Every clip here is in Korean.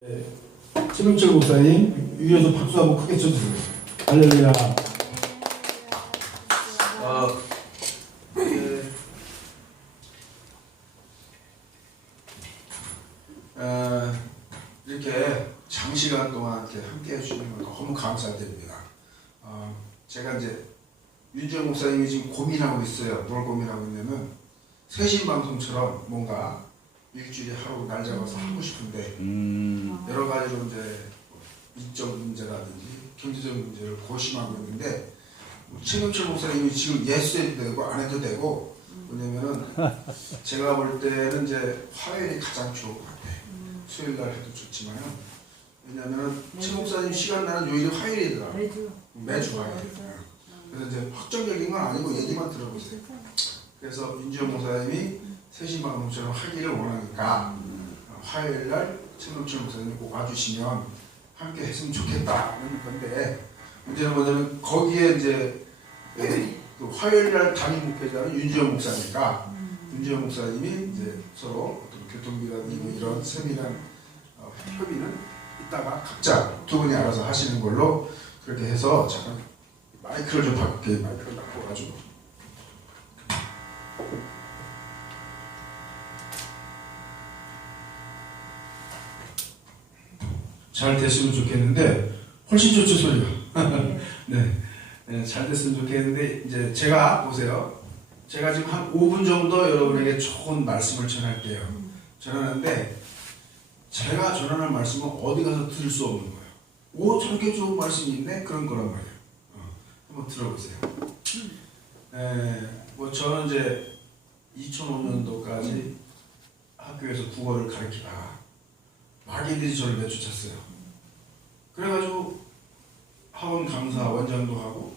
네, 최병철 목사님 위에서 박수 한번 크게 쳐주세요. 할렐루야. 네. 이렇게 장시간 동안 이렇게 함께 해주시는 건 너무 감사드립니다. 제가 이제 윤지영 목사님이 지금 고민하고 있어요. 뭘 고민하고 있냐면 세신 방송처럼 뭔가 일주일에 하루 날 잡아서 하고 싶은데 여러 가지로 이제 인적 문제라든지 경제적 문제를 고심하고 있는데 최병철 목사님이 지금 예수해도 되고 안 해도 되고 왜냐면은 제가 볼 때는 이제 화요일이 가장 좋은 것 같아요. 수요일 날 해도 좋지만요. 왜냐면은 최 목사님 시간 나는 요일이 화요일이더라고요. 매주 화요일. 그래서 이제 확정적인 건 아니고 얘기만 들어보세요. 그래서 윤지영 목사님이 세신방송처럼 하기를 원하니까 화요일 날 최병철 목사님이 꼭 와주시면 함께 했으면 좋겠다는 건데 문제는 뭐냐면 거기에 이제 또 화요일 날 담임 목회자는 윤지영 목사니까 윤지영 목사님이 이제 서로 어떤 교통비라든지 뭐 이런 세밀한 협의는 이따가 각자 두 분이 알아서 하시는 걸로 그렇게 해서 잠깐 마이크를 좀 바꿀게요. 마이크를 바꿔가지고 잘 됐으면 좋겠는데 훨씬 좋죠 소리가. 네, 잘 됐으면 좋겠는데 이제 제가 보세요. 제가 지금 한 5분 정도 여러분에게 좋은 말씀을 전할게요. 전하는데 제가 전하는 말씀은 어디 가서 들을 수 없는 거예요. 오 저렇게 좋은 말씀이 있네 그런 거란 말이에요. 한번 들어보세요. 뭐 저는 이제 2005년도까지 학교에서 국어를 가르치다가 마귀들이 저를 내쫓았어요. 그래가지고 학원 강사 원장도 하고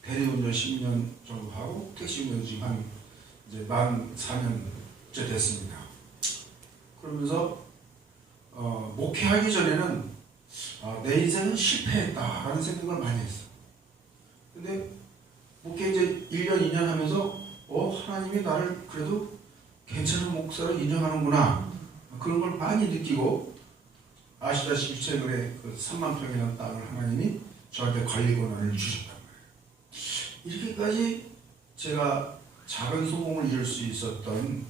대리운전 10년 정도 하고 택시운전 지금 한 이제 만 4년째 됐습니다. 그러면서 목회하기 전에는 내 인생은 실패했다라는 생각을 많이 했어. 근데 목회 이제 1년 2년 하면서 하나님이 나를 그래도 괜찮은 목사로 인정하는구나 그런 걸 많이 느끼고 아시다시피 최근에 그 3만 평이라는 땅을 하나님이 저한테 관리 권한을 주셨단 말이에요. 이렇게까지 제가 작은 성공을 이룰 수 있었던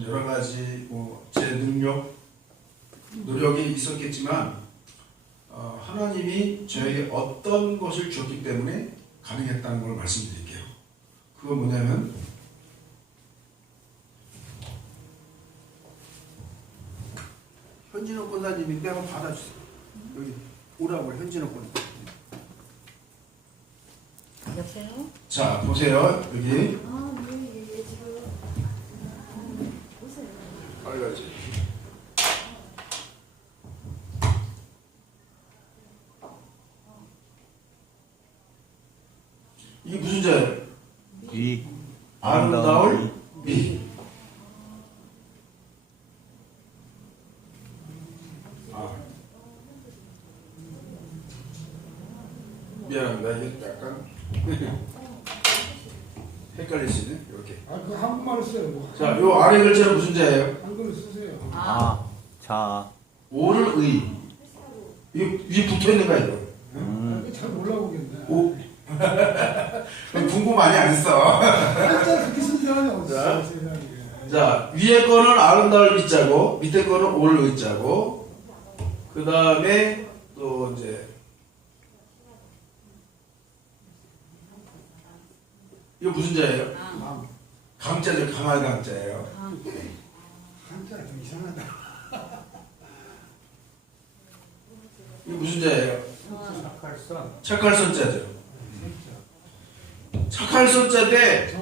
여러 가지 제 능력, 노력이 있었겠지만 하나님이 저에게 어떤 것을 줬기 때문에 가능했다는 걸 말씀드릴게요. 그건 뭐냐면 현진호 권사님인데 한번 받아주세요. 여기 오라고 현진호 권사님. 여보세요? 자 보세요 여기. 네, 지금 보세요. 빨간색. 이게 무슨 자예요? 이 아름다울 미. 미안합니다. 이게 약간 헷갈릴 수 있네. 이렇게. 그 한국말을 써요. 뭐. 자, 요 아래 글자는 무슨 자예요? 한글을 쓰세요. 자. 오의. 이거 위에 붙어 있는 거야 이거. 잘 몰라보겠네. 오. 공부 많이 안 했어. 진짜 그렇게 쓴 사람이 어딨어 세상에. 자, 위에 거는 아름다울 미자고 밑에 거는 올 의자고 그 다음에 또 이제 이거 무슨 자예요? 강자죠. 강할 강자예요. 한자 좀 이상하다. 이거 무슨 자예요? 착할선. 착할 선자죠. 착할 선자인데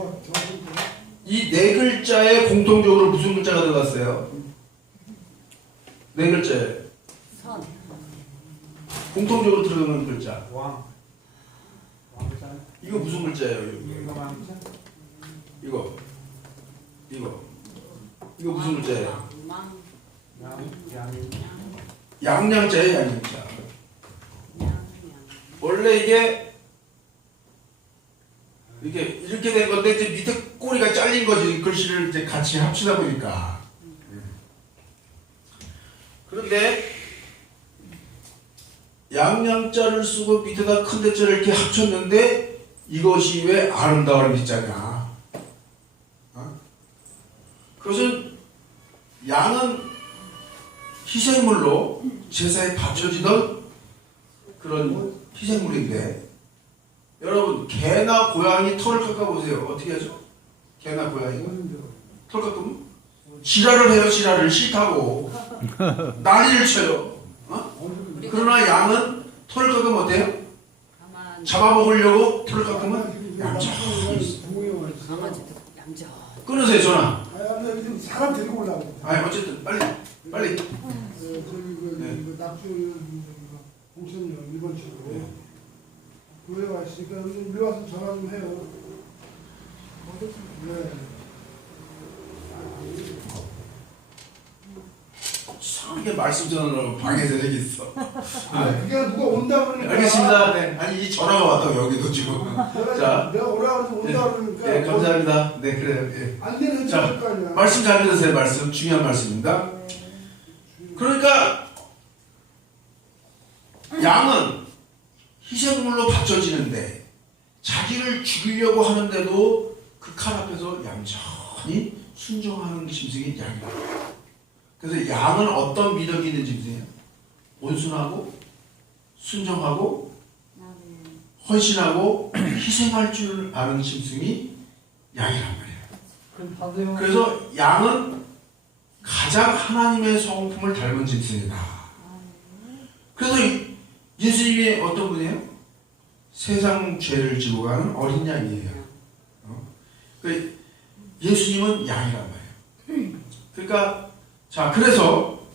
이 네 글자에 공통적으로 무슨 글자가 들어갔어요? 네 글자에 선. 공통적으로 들어가는 글자. 왕. 이거 무슨 글자예요? 이거 왕자. 이거 무슨 글자예요? 양양자예요. 양양자. 원래 이게 이렇게 된 건데 이제 밑에 꼬리가 잘린 거지. 글씨를 이제 같이 합치다 보니까. 그런데 양양자를 쓰고 밑에다 큰 대자를 이렇게 합쳤는데 이것이 왜 아름다울 밑자냐? 그것은 양은 희생물로 제사에 바쳐지던 그런 희생물인데, 여러분 개나 고양이 털을 깎아보세요. 어떻게 하죠? 개나 고양이가 털 깎으면 지랄을 해요. 지랄을 싫다고 난리를 쳐요. 그러나 양은 털을 깎으면 어때요? 가만. 잡아먹으려고 털을 깎으면 얌전히 있어. 강아지도 얌전. 끊으세요 전화. 사람 데리고 올라가고. 아니 어쨌든 빨리. 저기 그 낙주 공천역 1번 쪽으로. 네. 교회 와 있으니까 여기 와서 전화 좀 해요. 네. 이상하게 말씀 전화로 방해서 되겠어. 그게 누가 온다 그러니까. 알겠습니다. 네. 아니 이 전화가 왔다고 여기도 지금. 자. 내가 오라 그래서 온다 그러니까. 네 감사합니다. 네 그래요. 예. 안 되는 자, 거 아니야. 말씀 잘 들으세요. 말씀 중요한 말씀입니다. 그러니까 양은 희생물로 바쳐지는데 자기를 죽이려고 하는데도 그 칼 앞에서 얌전히 순종하는 짐승이 양이다. 그래서 양은 어떤 미덕이 있는 짐승이에요? 온순하고 순종하고 헌신하고 희생할 줄 아는 짐승이 양이란 말이에요. 그래서 양은 가장 하나님의 성품을 닮은 짐승이다. 그래서 예수님이 어떤 분이에요? 세상 죄를 지고 가는 어린 양이에요. 예수님은 양이란 말이에요. 그러니까 자 그래서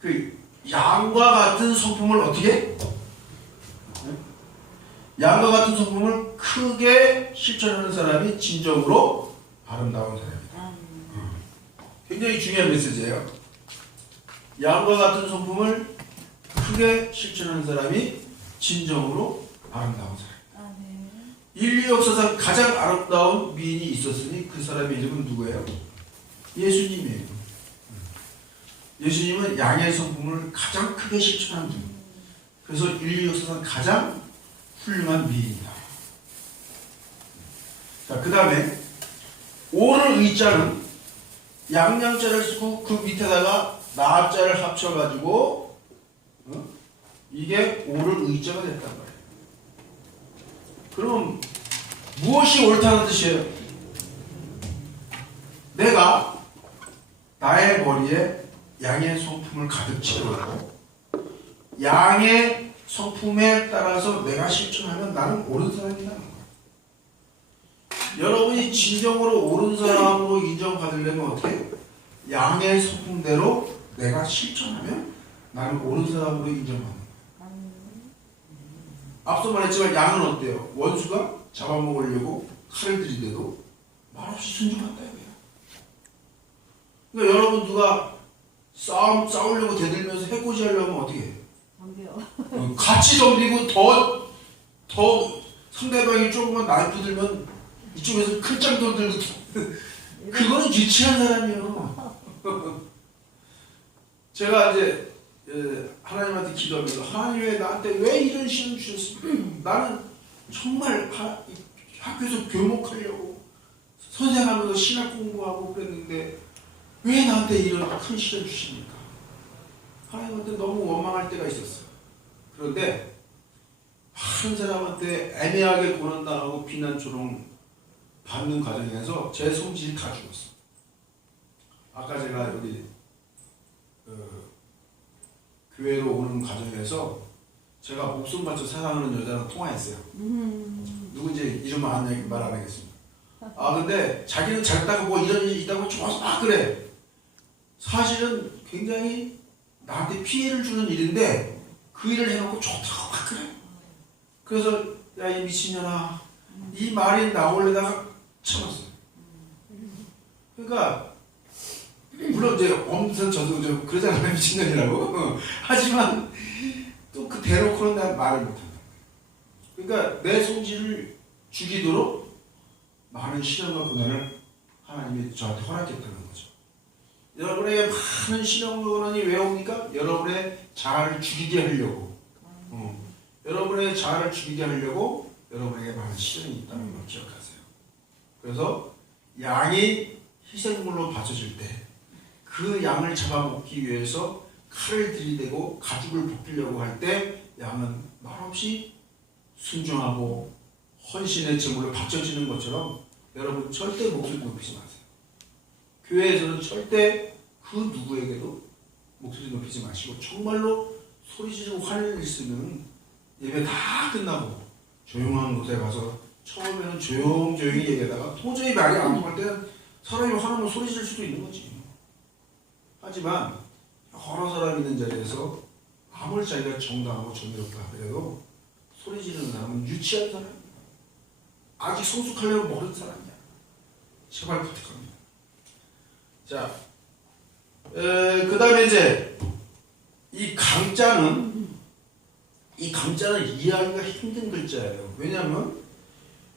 그 양과 같은 성품을 어떻게? 양과 같은 성품을 크게 실천하는 사람이 진정으로 아름다운 사람이다. 굉장히 중요한 메시지예요. 양과 같은 성품을 크게 실천하는 사람이 진정으로 아름다운 사람이다. 인류 역사상 가장 아름다운 미인이 있었으니 그 사람의 이름은 누구예요? 예수님이에요. 예수님은 양의 성품을 가장 크게 실천한 분. 그래서 인류 역사상 가장 훌륭한 미인이다. 자, 그 다음에 오를 의자는 양양자를 쓰고 그 밑에다가 나자를 합쳐가지고 이게 오를 의자가 됐단 말이에요. 그럼 무엇이 옳다는 뜻이에요? 내가 나의 머리에 양의 성품을 가득 채우고 양의 성품에 따라서 내가 실천하면 나는 옳은 사람이라는 거예요. 여러분이 진정으로 옳은 사람으로 인정받으려면 어떻게? 양의 성품대로 내가 실천하면 나는 옳은 사람으로 인정받는 거예요. 앞서 말했지만 양은 어때요? 원수가 잡아먹으려고 칼을 들이대도 말없이 순종한다 이거예요. 그러니까 여러분 누가 싸우려고 대들면서 해코지 하려면 어떻게 해요? 같이 덤비고 더 상대방이 조금만 나이프 들면 이쪽에서 큰 짱도 들고 그거는 유치한 사람이에요. 제가 이제 하나님한테 기도하면서 하나님 왜 나한테 왜 이런 시험 주셨습니까? 나는 정말 학교에서 교목하려고 선생하면서 신학 공부하고 그랬는데 왜 나한테 이런 큰 시험 주십니까? 하나님한테 너무 원망할 때가 있었어요. 그런데 한 사람한테 애매하게 고난당하고 비난조롱 받는 과정에서 제 성질이 다 죽었어. 아까 제가 여기 교회로 오는 과정에서 제가 목숨 바쳐 사랑하는 여자랑 통화했어요. 누군지 이름 말 안 하겠습니다. 근데 자기는 잘했다고 뭐 이런 일이 있다고 좋아서 막 그래. 사실은 굉장히 나한테 피해를 주는 일인데 그 일을 해놓고 좋다고 막 그래. 그래서 야 이 미친년아 이 말이 나올래다가 참았어요. 그러니까 물론 이제 엄선 저도 좀 그러잖아요 미친년이라고. 하지만 또 그 대놓고는 내가 말을 못한다. 그러니까 내 성질을 죽이도록 많은 시련과 고난을 하나님이 저한테 허락했다는 거죠. 여러분에게 많은 시련과 고난이 왜 옵니까? 여러분의 자아를 죽이게 하려고. 여러분의 자아를 죽이게 하려고 여러분에게 많은 시련이 있다는 걸 기억하세요. 그래서 양이 희생물로 바쳐질 때 그 양을 잡아먹기 위해서 칼을 들이대고 가죽을 벗기려고 할 때 양은 말없이 순종하고 헌신의 제물로 바쳐지는 것처럼 여러분 절대 목소리 높이지 마세요. 교회에서는 절대 그 누구에게도 목소리 높이지 마시고 정말로 소리 지르고 화낼 수는 예배 다 끝나고 조용한 곳에 가서 처음에는 조용조용히 얘기하다가 도저히 말이 안 통할 때는 사람이 화나면 소리 지를 수도 있는 거지. 하지만 여러 사람 있는 자리에서 아무리 자기가 정당하고 정의롭다 하더라도 소리 지르는 사람은 유치한 사람이야. 아직 성숙하려고 모르는 사람이야. 제발 부탁합니다. 자, 그 다음에 이제 이 강자는 이해하기가 힘든 글자예요. 왜냐하면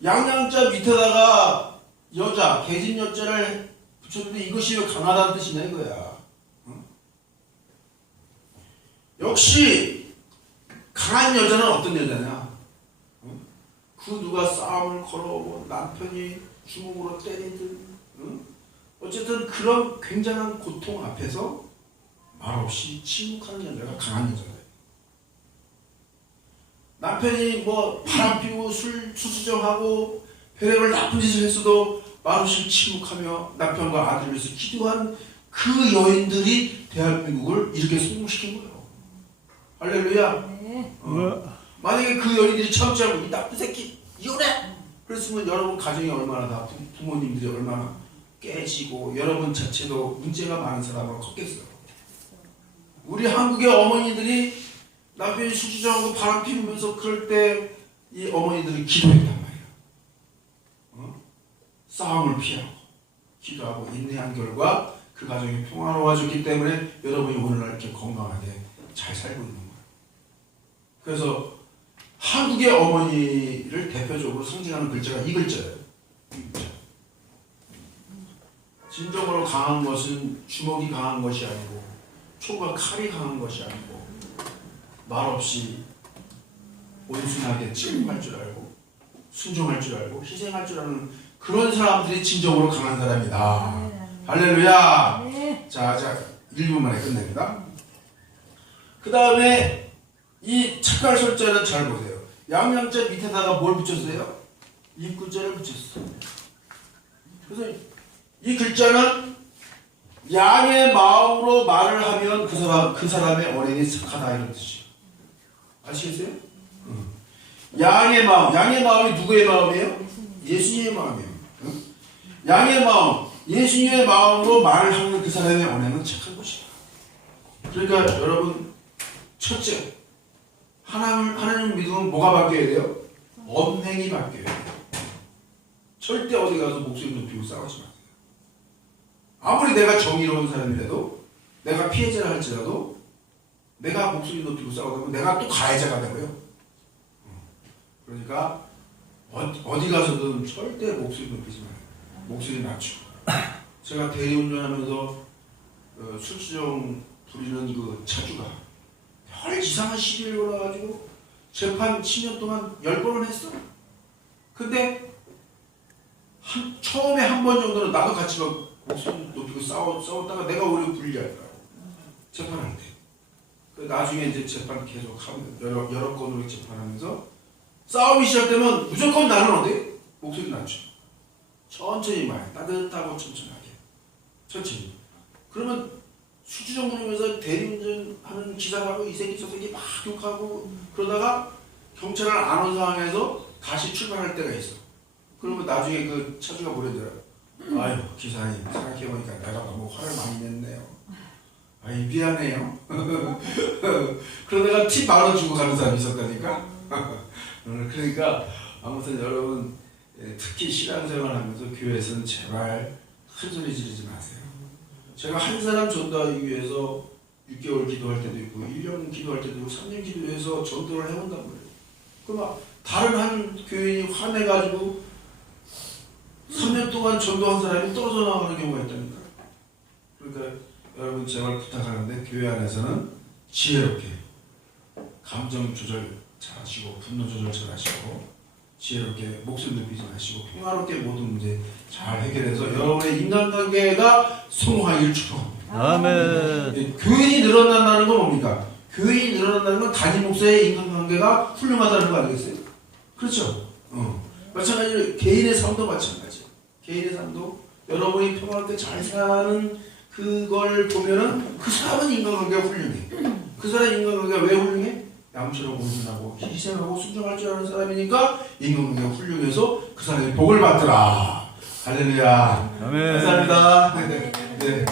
양양자 밑에다가 여자, 계집 여자를 붙였는데 이것이 왜 강하다는 뜻이냐 이거야. 응? 역시 강한 여자는 어떤 여자냐? 응? 그 누가 싸움을 걸어오고 남편이 주먹으로 때리든 응? 어쨌든 그런 굉장한 고통 앞에서 말없이 침묵하는 여자가 강한 여자예요. 남편이 뭐 바람 피우고 수수정하고 별의별 나쁜 짓을 했어도 말없이 침묵하며 남편과 아들을 위해서 기도한 그 여인들이 대한민국을 이렇게 성공시킨 거예요. 할렐루야. 네. 만약에 그 여인들이 참지 않고 이 나쁜 새끼 이혼해! 그랬으면 여러분 가정이 얼마나 다 부모님들이 얼마나 깨지고 여러분 자체도 문제가 많은 사람으로 컸겠어요. 우리 한국의 어머니들이 남편이 수주정하고 바람 피우면서 그럴 때 이 어머니들이 기도했단 말이야. 싸움을 피하고 기도하고 인내한 결과 그 가정이 평화로워졌기 때문에 여러분이 오늘날 이렇게 건강하게 잘 살고 있는 거예요. 그래서 한국의 어머니를 대표적으로 상징하는 글자가 이 글자예요. 이 글자. 진정으로 강한 것은 주먹이 강한 것이 아니고 총과 칼이 강한 것이 아니고 말없이 온순하게 침묵할 줄 알고 순종할 줄 알고 희생할 줄 아는 그런 사람들이 진정으로 강한 사람이다. 할렐루야. 네. 자 1분 만에 끝냅니다. 그 다음에 이 착갈 설자는 잘 보세요. 양양자 밑에다가 뭘 붙였어요? 입구자를 붙였어요. 그래서 이 글자는 양의 마음으로 말을 하면 그 사람의 언행이 착하다 이런 뜻이에요. 아시겠어요? 양의 마음이 누구의 마음이에요? 예수님의 마음이에요. 양의 마음, 예수님의 마음으로 말을 하는 그 사람의 언행은 착한 것이에요. 그러니까 여러분 첫째, 하나님을 믿으면 뭐가 바뀌어야 돼요? 언행이 바뀌어야 돼요. 절대 어디 가서 목소리 높이고 싸우지 마세요. 아무리 내가 정의로운 사람이라도 내가 피해자를 할지라도 내가 목소리 높이고 싸우면 내가 또 가해자가 되고요. 그러니까 어디 가서든 절대 목소리 높이지 마요. 목소리 낮추고. 제가 대리운전하면서 술주정 부리는 그 차주가 별 이상한 시비를 걸어가지고 재판 10년 동안 10번을 했어. 근데 처음에 한 번 정도는 나도 같이 막 목소리 높이고 싸웠다가 내가 오히려 불리하더라고. 재판할 때. 나중에 이제 재판 계속 하면 여러 건으로 재판하면서 싸움이 시작되면 무조건 나는 어디? 목소리 낮춰. 천천히 말, 따뜻하고 천천히. 그러면 수주정 부르면서 대리운전하는 기사하고 이 새끼 저 새끼 막 욕하고 그러다가 경찰을 안 온 상황에서 다시 출발할 때가 있어. 그러면 나중에 그 차주가 뭐래더라. 아유 기사님 생각해보니까 내가 너무 화를 많이 냈네요. 아이 미안해요. 그러다가 팁 10,000원 주고 가는 사람이 있었다니까. 그러니까 아무튼 여러분 특히 신앙생활 하면서 교회에서는 제발 큰 소리 지르지 마세요. 제가 한 사람 전도하기 위해서 6개월 기도할 때도 있고 1년 기도할 때도 있고 3년 기도해서 전도를 해온단 말이에요. 그럼 다른 한 교인이 화내가지고 3년 동안 전도한 사람이 떨어져 나가는 경우가 있다니까. 그러니까 여러분 제발 부탁하는데 교회 안에서는 지혜롭게 감정 조절 잘하시고 분노 조절 잘하시고 지혜롭게 목소리 높이지 마시고 평화롭게 모든 문제 잘 해결해서 여러분의 인간관계가 성공하기를 축복합니다. 아멘. 예, 교인이 늘어난다는 건 뭡니까? 교인이 늘어난다는 건 담임 목사의 인간관계가 훌륭하다는 거 아니겠어요? 그렇죠? 마찬가지로 개인의 삶도 마찬가지예요. 개인의 삶도 여러분이 평화롭게 잘 사는 그걸 보면은 그 사람은 인간관계가 훌륭해. 그 사람 인간관계가 왜 훌륭해? 양처럼 온순하고 희생하고 순종할 줄 아는 사람이니까 인간관계가 훌륭해서 그 사람이 복을 받더라. 할렐루야. 아멘. 감사합니다. 네.